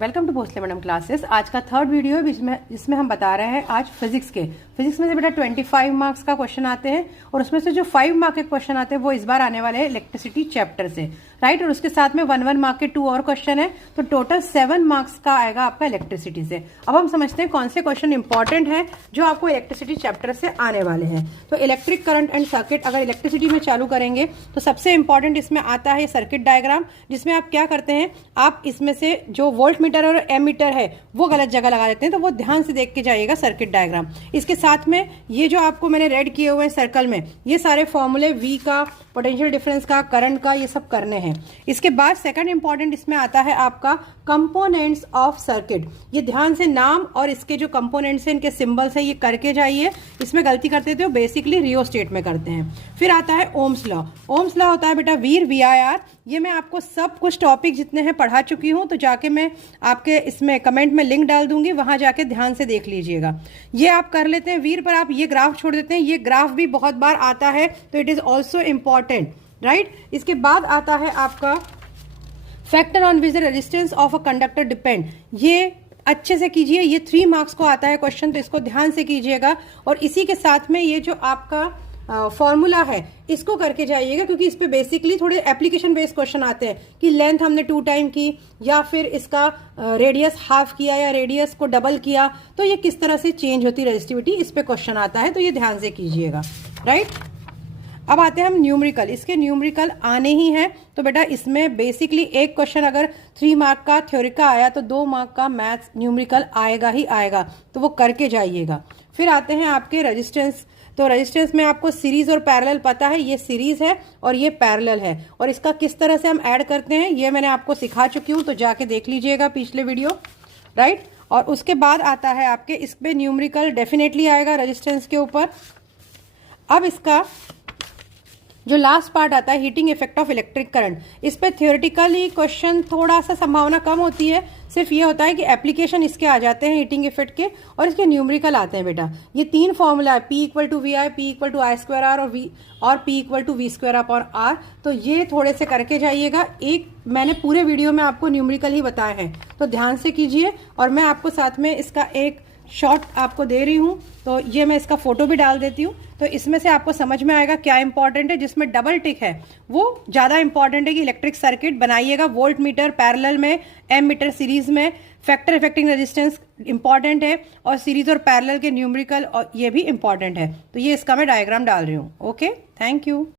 Welcome to Bhosale madam classes. आज का third video है जिसमें हम बता रहे हैं आज फिजिक्स के। फिजिक्स में से बेटा 25 मार्क्स का क्वेश्चन आते हैं और उसमें से जो 5 मार्क के क्वेश्चन आते हैं वो इस बार आने वाले हैं इलेक्ट्रिसिटी चैप्टर से, राइट। और उसके साथ में 1 मार्क के 2 और क्वेश्चन है, तो टोटल 7 मार्क्स का आएगा आपका इलेक्ट्रिसिटी से। अब हम समझते हैं कौन से क्वेश्चन इंपॉर्टेंट है जो आपको इलेक्ट्रिसिटी चैप्टर से आने वाले हैं। तो इलेक्ट्रिक करंट एंड सर्किट अगर इलेक्ट्रिसिटी में चालू करेंगे तो सबसे इंपॉर्टेंट इसमें आता है सर्किट डायग्राम, जिसमें आप क्या करते हैं, आप इसमें से जो वोल्ट मीटर और एमीटर है वो गलत जगह लगा देते हैं, तो वो ध्यान से देख के जाइएगा सर्किट डायग्राम। इसके साथ में ये जो आपको मैंने रेड किए हुए हैं सर्कल में, ये सारे फॉर्मूले वी का, पोटेंशियल डिफरेंस का, करंट का, ये सब करने हैं। इसके बाद सेकंड इंपॉर्टेंट इसमें आता है आपका कंपोनेंट्स ऑफ सर्किट। ये ध्यान से नाम और इसके जो कंपोनेंट्स हैं, इनके सिंबल्स है, ये करके जाइए। इसमें गलती करते थे बेसिकली रियोस्टेट में करते हैं। फिर आता है ओम्स लॉ। ओम्स लॉ होता है बेटा वीर VIR। ये मैं आपको सब कुछ टॉपिक जितने हैं पढ़ा चुकी हूँ, तो जाके मैं आपके इसमें कमेंट में लिंक डाल दूंगी, वहां जाके ध्यान से देख लीजिएगा। ये आप कर लेते हैं वीर पर, आप ये ग्राफ छोड़ देते हैं, ये ग्राफ भी बहुत बार आता है, तो it is also important, right. इसके बाद आता है आपका factor on which the resistance of a conductor depend. ये अच्छे से कीजिए, ये 3 मार्क्स को आता है क्वेश्चन, तो इसको ध्यान से कीजिएगा। और इसी के साथ में ये जो आपका फॉर्मूला है इसको करके जाइएगा, क्योंकि इस पे बेसिकली थोड़े एप्लीकेशन बेस्ड क्वेश्चन आते हैं कि लेंथ हमने 2 टाइम की, या फिर इसका रेडियस हाफ किया, या रेडियस को डबल किया, तो ये किस तरह से चेंज होती है रेजिस्टिविटी, इस पे क्वेश्चन आता है, तो ये ध्यान से कीजिएगा, राइट। अब आते हैं हम न्यूमेरिकल। इसके न्यूमेरिकल आने ही हैं, तो बेटा इसमें बेसिकली एक क्वेश्चन अगर 3 मार्क का थ्योरी का आया तो 2 मार्क का मैथ्स न्यूमेरिकल आएगा ही आएगा, तो वो करके जाइएगा। फिर आते हैं आपके रेजिस्टेंस। तो रेजिस्टेंस में आपको सीरीज और पैरेलल पता है, ये सीरीज है और ये पैरेलल है, और इसका किस तरह से हम ऐड करते हैं ये मैंने आपको सिखा चुकी हूँ, तो जाके देख लीजिएगा पिछले वीडियो, राइट। और उसके बाद आता है आपके इस पे न्यूमेरिकल डेफिनेटली आएगा रेजिस्टेंस के ऊपर। अब इसका जो लास्ट पार्ट आता है heating effect of electric current, इस पे थियोरेटिकली क्वेश्चन थोड़ा सा संभावना कम होती है, सिर्फ ये होता है कि एप्लीकेशन इसके आ जाते हैं हीटिंग इफेक्ट के, और इसके न्यूमेरिकल आते हैं बेटा। ये 3 फॉर्मूला है, P = VI, P = I²R और P = V²/R। तो ये थोड़े से करके जाइएगा। एक मैंने पूरे वीडियो में आपको न्यूमेरिकल ही बताए हैं, तो ध्यान से कीजिए। और मैं आपको साथ में इसका एक शॉर्ट आपको दे रही हूँ, तो ये मैं इसका फोटो भी डाल देती हूँ, तो इसमें से आपको समझ में आएगा क्या इंपॉर्टेंट है। जिसमें डबल टिक है वो ज़्यादा इंपॉर्टेंट है कि इलेक्ट्रिक सर्किट बनाइएगा, वोल्ट मीटर पैरेलल में, एम मीटर सीरीज में, फैक्टर इफेक्टिंग रेजिस्टेंस इंपॉर्टेंट है, और सीरीज और पैरेलल के न्यूमेरिकल और ये भी इंपॉर्टेंट है। तो ये इसका मैं डायग्राम डाल रही हूँ। Okay, thank you.